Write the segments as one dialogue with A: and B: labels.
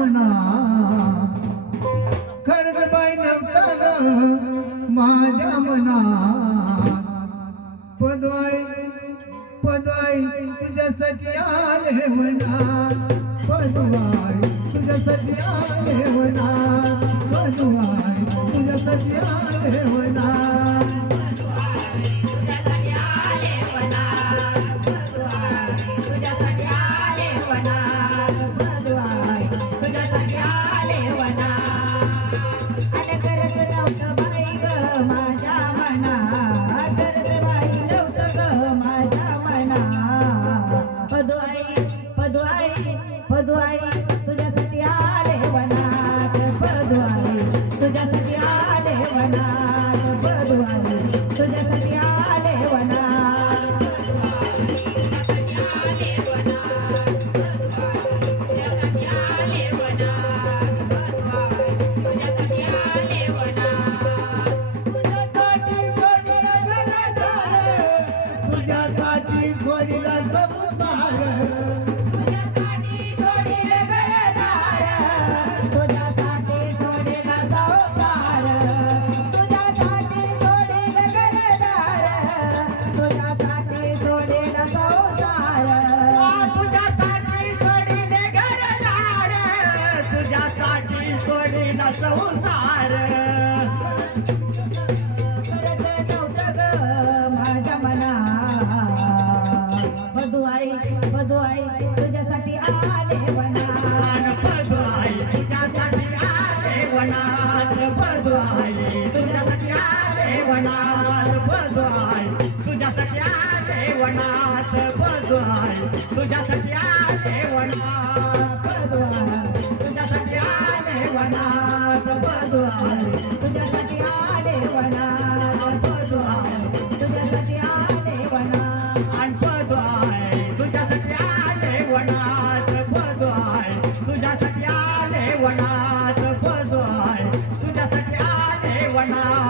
A: म्हणा खरग बाय नव्हता माझ्या मना. पदवाय पदवाय तुझ्यासाठी आले म्हणा. पदवाय तुझ्यासाठी आले पदवाई तुझ्यासाठी आले
B: वनात पदवाई तुझ्यासाठी आले वनात पदवाई तुझ्यासाठी आले वनात
A: तुझ्यासाठी सोडीला समोसा भगवान
B: तुझ्यासाठी आले
A: वनात भगवान तुझ्यासाठी आले वनात भगवान तुझ्यासाठी आले वनात भगवान तुझ्यासाठी आले वनात आणि तुझ्यासाठी आले वनात भगवान तुझ्यासाठी आले वनात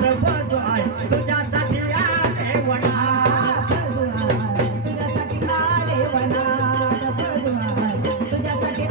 A: प्रभू जो आहे तुझ्यासाठी
B: आले
A: वडा तुझ्यासाठी आले वडा तुझ्यासाठी